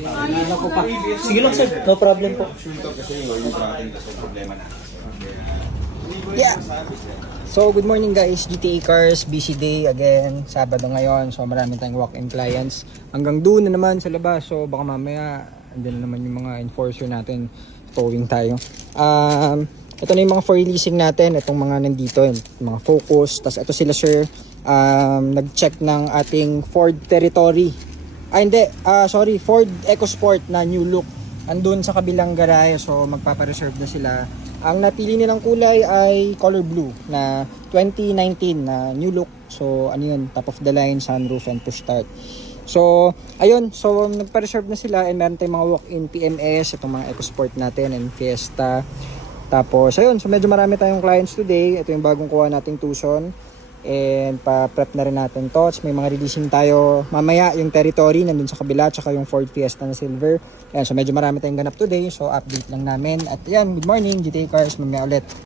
Ano ko pa? Sige lang sir, no problem po. Yeah. So good morning guys, GTA Cars, busy day again, Sabado ngayon. So marami tayong walk-in clients. Hanggang doon na naman sa labas. So baka mamaya andun na naman yung mga enforcer natin. Towing tayo. Ito na yung mga for leasing natin. Itong mga nandito, yung mga Focus. Tapos ito sila sir, nag-check ng ating Ford Territory. Sorry, Ford EcoSport na new look. Andun sa kabilang garahe, so magpapareserve na sila. Ang napili nilang kulay ay color blue na 2019 na new look. So ano yun, top of the line, sunroof and push start. So ayun, so nagpa-reserve na sila and meron tayong mga walk-in PMS, itong mga EcoSport natin and Fiesta. Tapos ayun, so medyo marami tayong clients today. Ito yung bagong kuha nating Tucson. And pa-prep na rin natin to. May mga releasing tayo mamaya, yung Territory nandun sa kabila, tsaka yung Ford Fiesta na silver. Ayan, so medyo marami tayong ganap today, so update lang namin. At yan, good morning GTA Cars, mamaya ulit.